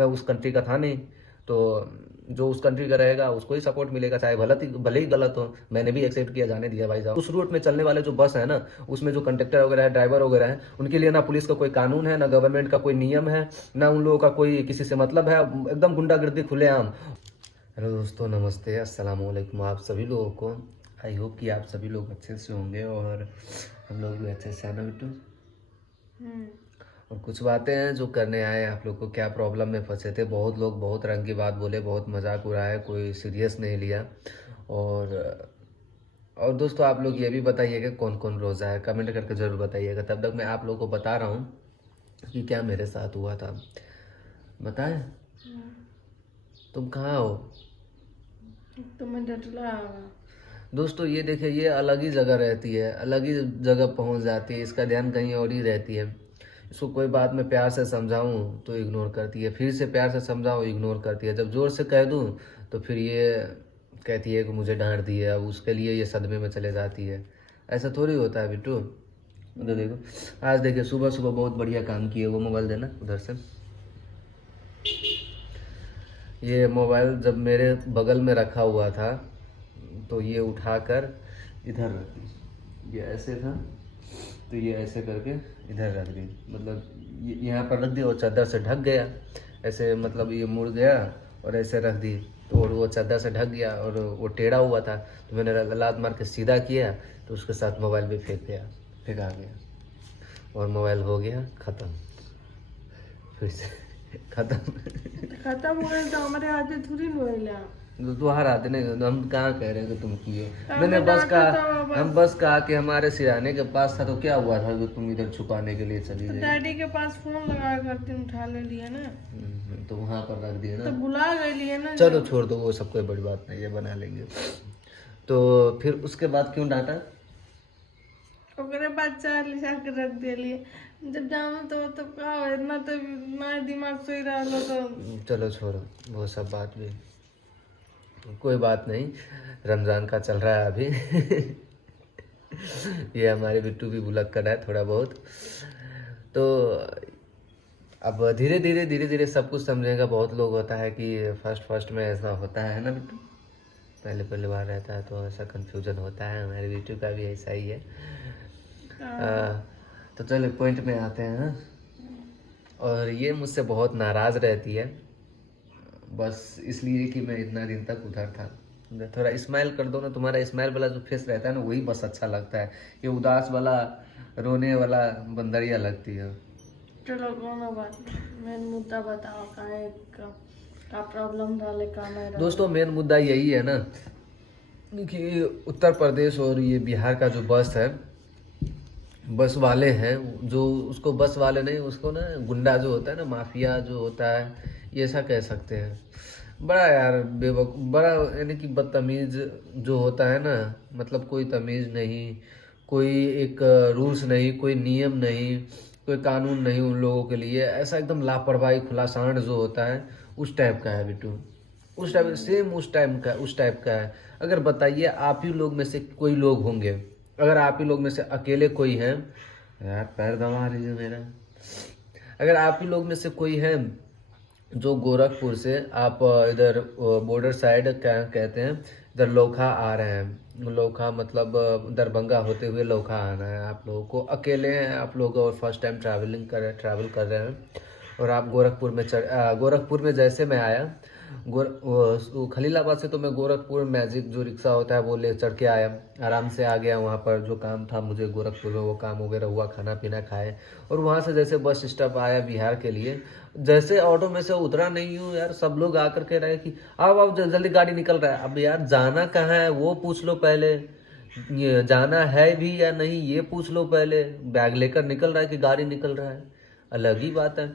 मैं उस कंट्री का था नहीं, तो जो उस कंट्री का रहेगा उसको ही सपोर्ट मिलेगा, चाहे भले ही गलत हो। मैंने भी एक्सेप्ट किया, जाने दिया भाई साहब। उस रूट में चलने वाले जो बस है ना, उसमें जो कंडक्टर वगैरह है, ड्राइवर वगैरह है, उनके लिए ना पुलिस का कोई कानून है, ना गवर्नमेंट का कोई नियम है, ना उन लोगों का कोई किसी से मतलब है। एकदम गुंडागर्दी खुलेआम। हेलो दोस्तों, नमस्ते, अस्सलाम वालेकुम आप सभी लोगों को। आई होप कि आप सभी लोग अच्छे से होंगे और हम लोग भी अच्छे से हैं ना बिट्टू। और कुछ बातें हैं जो करने आए हैं आप लोग को। क्या प्रॉब्लम में फंसे थे, बहुत लोग बहुत रंग की बात बोले, बहुत मजाक उड़ाया, कोई सीरियस नहीं लिया। और दोस्तों आप लोग ये भी बताइएगा कौन कौन रोज़ा है, कमेंट करके ज़रूर बताइएगा। तब तक मैं आप लोगों को बता रहा हूँ कि क्या मेरे साथ हुआ था। बताएं, तुम कहाँ हो? तो मैं डटला। दोस्तों ये देखिए, ये अलग ही जगह रहती है, अलग ही जगह पहुंच जाती है, इसका ध्यान कहीं और ही रहती है। इसको कोई बात में प्यार से समझाऊं तो इग्नोर करती है, फिर से प्यार से समझाऊं इग्नोर करती है, जब जोर से कह दूं तो फिर ये कहती है कि मुझे डांट दी है। अब उसके लिए ये सदमे में चले जाती है। ऐसा थोड़ी होता है बिट्टू। उधर देखो, आज देखिए सुबह सुबह बहुत बढ़िया काम किए। वो मोबाइल देना उधर से। ये मोबाइल जब मेरे बगल में रखा हुआ था तो ये उठाकर इधर रख दी। ये ऐसे था तो ये ऐसे करके इधर रख दी, मतलब यहाँ पर रख दी और चादर से ढक गया ऐसे, मतलब ये मुड़ गया और ऐसे रख दी तो और वो चादर से ढक गया और वो टेढ़ा हुआ था तो मैंने लात मार के सीधा किया तो उसके साथ मोबाइल भी फेंका गया और मोबाइल हो गया ख़त्म। फिर से खत्म हो गए तो हमारे हाथ थोड़ी लोहिला। दोबार आते नहीं, हम कहाँ कह रहे हैं कि तुम किए। हमें मैंने बस डांटा कहा, तो हम बस कहा कि हमारे सिराने के पास था तो क्या हुआ था कि तुम इधर छुपाने के लिए चली गई। डैडी के पास फोन लगा करते उठा ले लिए ना, तो वहां पर रख दिए तो ना। बुला गए लिए ना। चलो छोड़ दो, वो सब कोई बड़ी बात नहीं है, बना लेंगे। तो फिर उसके बाद क्यों डांटा? ओकरे बाद चार लिखा के रख दे लिए। जब जानो तो का हो, इतना तो ना दिमाग सोई रहा तो। चलो छोड़ो वो सब बात भी, कोई बात नहीं। रमजान का चल रहा है अभी ये हमारे बिट्टू भी भुलक्कड़ है थोड़ा बहुत। तो अब धीरे धीरे सब कुछ समझेगा। बहुत लोग होता है कि फर्स्ट में ऐसा होता है ना बिट्टू, पहले बार रहता है तो ऐसा कंफ्यूजन होता है। हमारे बिट्टू का भी ऐसा ही है। तो चलो पॉइंट में आते हैं हाँ? और ये मुझसे बहुत नाराज़ रहती है, बस इसलिए कि मैं इतना दिन तक उधर था। थोड़ा स्माइल कर दो ना, तुम्हारा स्माइल वाला जो फेस रहता है ना वही बस अच्छा लगता है। ये उदास वाला रोने वाला बंदरिया लगती है। चलो कोनो बात नहीं, मेन मुद्दा बताओ का प्रॉब्लम डाले का नहीं। दोस्तों मेन मुद्दा यही है ना कि उत्तर प्रदेश और ये बिहार का जो बस है, बस वाले हैं जो, उसको बस वाले नहीं, उसको ना गुंडा जो होता है ना, माफिया जो होता है, ये ऐसा कह सकते हैं। बड़ा यार बड़ा यानी कि बदतमीज जो होता है ना, मतलब कोई तमीज़ नहीं, कोई एक रूल्स नहीं, कोई नियम नहीं, कोई कानून नहीं उन लोगों के लिए। ऐसा एकदम लापरवाही खुला सांड जो होता है उस टाइप का है बिट्टू। उस टाइप सेम उस टाइप का है। अगर बताइए आप ही लोग में से कोई लोग होंगे, अगर आप ही लोग में से अकेले कोई हैं, यार पैर दबा रही है मेरा, अगर आप ही लोग में से कोई है जो गोरखपुर से आप इधर बॉर्डर साइड क्या कहते हैं, इधर लोखा आ रहे हैं, लोखा मतलब दरभंगा होते हुए लोखा आना है आप लोगों को, अकेले हैं आप लोग और फर्स्ट टाइम ट्रैवल कर रहे हैं और आप गोरखपुर में गोरखपुर में जैसे मैं आया, खलीलाबाद से तो मैं गोरखपुर मैजिक जो रिक्शा होता है वो ले चढ़ के आया, आराम से आ गया। वहाँ पर जो काम था मुझे गोरखपुर में वो काम वगैरह हुआ, खाना पीना खाए और वहाँ से जैसे बस स्टॉप आया बिहार के लिए, जैसे ऑटो में से उतरा नहीं हूँ यार, सब लोग आकर कह रहे हैं कि आओ जल्दी गाड़ी निकल रहा है। अब यार जाना कहाँ है वो पूछ लो पहले, ये जाना है भी या नहीं ये पूछ लो पहले। बैग लेकर निकल रहा है कि गाड़ी निकल रहा है, अलग ही बात है।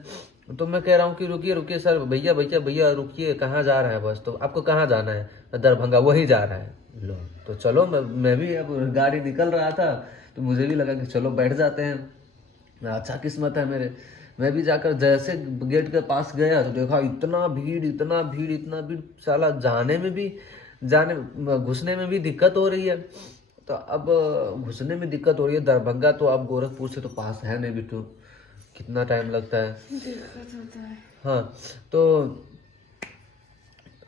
तो मैं कह रहा हूँ कि रुकिए रुकिए सर, भैया भैया भैया रुकिए, कहाँ जा रहा है बस, तो आपको कहाँ जाना है? दरभंगा, वही जा रहा है। लो तो चलो, मैं भी अब गाड़ी निकल रहा था तो मुझे भी लगा कि चलो बैठ जाते हैं। अच्छा किस्मत है मेरे, मैं भी जाकर जैसे गेट के पास गया तो देखा इतना भीड़ इतना भीड़ इतना भीड़, साला घुसने में भी दिक्कत हो रही है। तो अब घुसने में दिक्कत हो रही है दरभंगा, तो अब गोरखपुर से तो पास है नहीं बिट्टू, कितना टाइम लगता है। दिक्कत होता है। हाँ, तो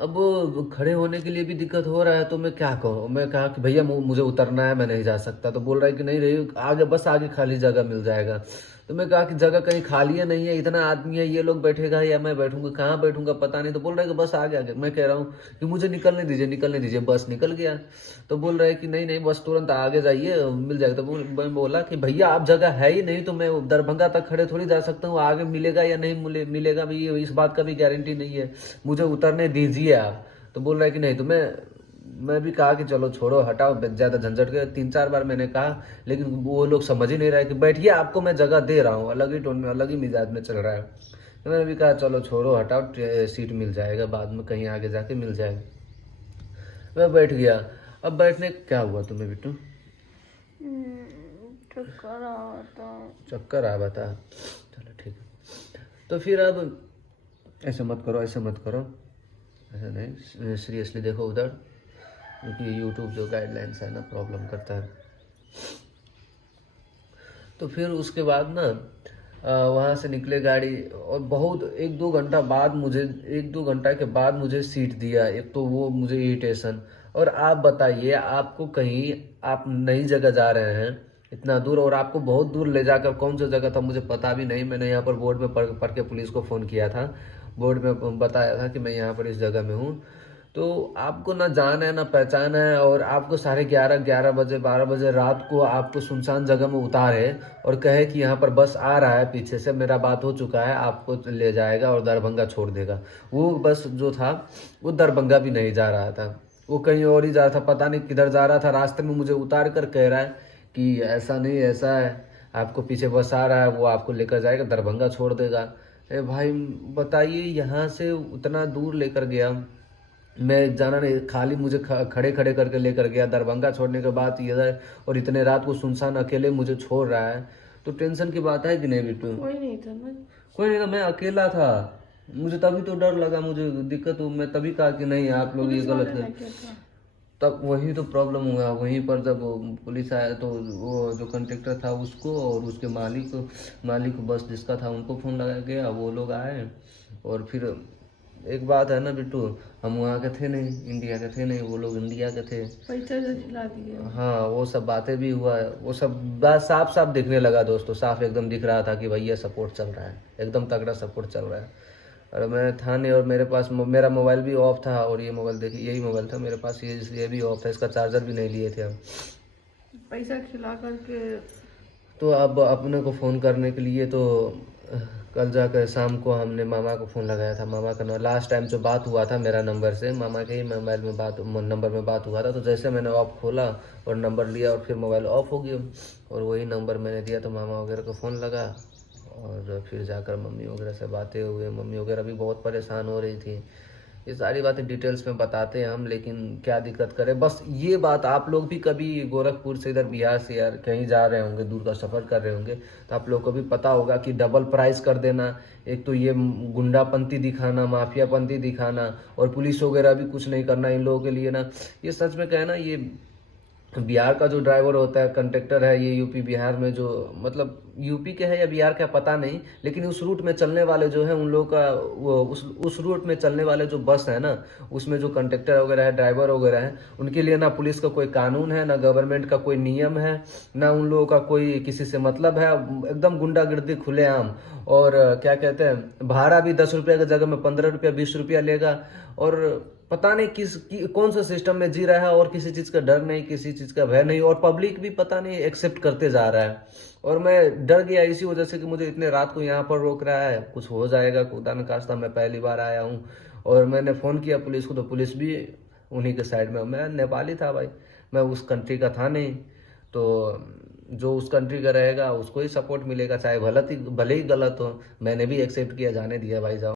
अब खड़े होने के लिए भी दिक्कत हो रहा है, तो मैं क्या करूँ। मैं कहा कि भैया मुझे उतरना है, मैं नहीं जा सकता। तो बोल रहा है कि नहीं रही आगे, बस आगे खाली जगह मिल जाएगा। तो मैं कहा कि जगह कहीं खाली है नहीं है, इतना आदमी है, ये लोग बैठेगा या मैं बैठूंगा, कहाँ बैठूंगा पता नहीं। तो बोल रहा है कि बस आगे आगे। मैं कह रहा हूँ कि मुझे निकलने दीजिए निकलने दीजिए। बस निकल गया। तो बोल रहा है कि नहीं नहीं बस तुरंत आगे जाइए मिल जाएगा। तो मैं बोला कि भैया आप जगह है ही नहीं, तो मैं दरभंगा तक खड़े थोड़ी जा सकता हूँ, आगे मिलेगा या नहीं मिलेगा भी इस बात का भी गारंटी नहीं है, मुझे उतरने दीजिए आप। तो बोल रहा है कि नहीं। तो मैं भी कहा कि चलो छोड़ो हटाओ, ज़्यादा झंझट के। 3-4 बार मैंने कहा, लेकिन वो लोग समझ ही नहीं रहे कि बैठिए आपको मैं जगह दे रहा हूँ, अलग ही टोन में अलग ही मिजाज में चल रहा है। तो मैंने भी कहा चलो छोड़ो हटाओ, सीट मिल जाएगा बाद में, कहीं आगे जाके मिल जाएगा। मैं बैठ गया। अब बैठने क्या हुआ तुम्हें बिट्टू? चक्कर आता। चक्कर आ बता, चलो ठीक है। तो फिर अब ऐसे मत करो, ऐसे मत करो, ऐसा नहीं, सीरियसली देखो उधर, क्योंकि यूट्यूब जो गाइडलाइंस है ना प्रॉब्लम करता है। तो फिर उसके बाद ना वहाँ से निकले गाड़ी, और बहुत 1-2 घंटा बाद मुझे 1-2 घंटा के बाद मुझे सीट दिया। एक तो वो मुझे इरिटेशन। और आप बताइए, आपको कहीं आप नई जगह जा रहे हैं इतना दूर, और आपको बहुत दूर ले जाकर, कौन सा जगह था मुझे पता भी नहीं, मैंने यहाँ पर बोर्ड में पढ़ के पुलिस को फ़ोन किया था, बोर्ड में बताया था कि मैं यहाँ पर इस जगह में हूँ। तो आपको ना जान है ना पहचान है, और आपको 11:30 बजे 12 बजे रात को आपको सुनसान जगह में उतारे और कहे कि यहाँ पर बस आ रहा है पीछे से, मेरा बात हो चुका है, आपको ले जाएगा और दरभंगा छोड़ देगा। वो बस जो था वो दरभंगा भी नहीं जा रहा था, वो कहीं और ही जा रहा था, पता नहीं किधर जा रहा था। रास्ते में मुझे उतार कर कह रहा है कि ऐसा नहीं ऐसा है, आपको पीछे बस आ रहा है, वो आपको लेकर जाएगा, दरभंगा छोड़ देगा। अरे भाई बताइए, यहाँ से उतना दूर लेकर गया, मैं जाना नहीं, खाली मुझे खड़े खड़े करके लेकर गया, दरभंगा छोड़ने के बाद इधर, और इतने रात को सुनसान अकेले मुझे छोड़ रहा है। तो टेंशन की बात है कि नहीं बिट्टू? कोई नहीं था ना। कोई नहीं था, मैं अकेला था। मुझे तभी तो डर लगा, मुझे दिक्कत हो, मैं तभी कहा कि नहीं आप लोग ये गलत है। तब वही तो प्रॉब्लम हुआ। वहीं पर जब पुलिस आया तो वो जो कंडक्टर था उसको और उसके मालिक बस जिसका था उनको फ़ोन लगाया गया, वो लोग आए। और फिर एक बात है ना बिट्टू, हम वहाँ के थे नहीं, इंडिया के थे नहीं, वो लोग इंडिया के थे। पैसा जो खिला दिए। हाँ वो सब बातें भी हुआ है, वो सब बात साफ साफ दिखने लगा दोस्तों, साफ एकदम दिख रहा था कि भैया सपोर्ट चल रहा है, एकदम तगड़ा सपोर्ट चल रहा है। और मैं था नहीं, और मेरे पास मेरा मोबाइल भी ऑफ था, और ये मोबाइल देखिए यही मोबाइल था मेरे पास, ये भी ऑफ था, इसका चार्जर भी नहीं लिए थे हम। पैसा खिला करके तो अब अपने को फ़ोन करने के लिए तो कल जाकर शाम को हमने मामा को फ़ोन लगाया था। मामा का लास्ट टाइम जो बात हुआ था मेरा नंबर से, मामा के ही मोबाइल में नंबर में बात हुआ था। तो जैसे मैंने ऑफ खोला और नंबर लिया और फिर मोबाइल ऑफ हो गया, और वही नंबर मैंने दिया तो मामा वगैरह को फ़ोन लगा, और फिर जाकर मम्मी वगैरह से बातें हुई। मम्मी वगैरह भी बहुत परेशान हो रही थी। ये सारी बातें डिटेल्स में बताते हैं हम, लेकिन क्या दिक्कत करें। बस ये बात, आप लोग भी कभी गोरखपुर से इधर बिहार से यार कहीं जा रहे होंगे, दूर का सफ़र कर रहे होंगे, तो आप लोग को भी पता होगा कि डबल प्राइस कर देना, एक तो ये गुंडापंथी दिखाना, माफियापंथी दिखाना, और पुलिस वगैरह भी कुछ नहीं करना इन लोगों के लिए ना। ये सच में कहना, ये बिहार का जो ड्राइवर होता है, कंडक्टर है, ये यूपी बिहार में जो, मतलब यूपी के है या बिहार का पता नहीं, लेकिन उस रूट में चलने वाले जो है उन लोगों का, वो उस रूट में चलने वाले जो बस है ना, उसमें जो कंडक्टर वगैरह है, ड्राइवर वगैरह है, उनके लिए ना पुलिस का कोई कानून है, ना गवर्नमेंट का कोई नियम है, ना उन लोगों का कोई किसी से मतलब है। एकदम गुंडागिर्दी खुलेआम। और क्या कहते हैं, भाड़ा भी 10 रुपये की जगह में 15 रुपया 20 रुपया लेगा, और पता नहीं कौन सा सिस्टम में जी रहा है, और किसी चीज़ का डर नहीं, किसी चीज़ का भय नहीं, और पब्लिक भी पता नहीं एक्सेप्ट करते जा रहा है। और मैं डर गया इसी वजह से कि मुझे इतने रात को यहाँ पर रोक रहा है, कुछ हो जाएगा, खुदा न खास्ता, मैं पहली बार आया हूँ। और मैंने फ़ोन किया पुलिस को, तो पुलिस भी उन्हीं के साइड में। मैं नेपाली था भाई, मैं उस कंट्री का था नहीं, तो जो उस कंट्री का रहेगा उसको ही सपोर्ट मिलेगा, चाहे भले ही गलत हो। मैंने भी एक्सेप्ट किया, जाने दिया भाई, जाओ।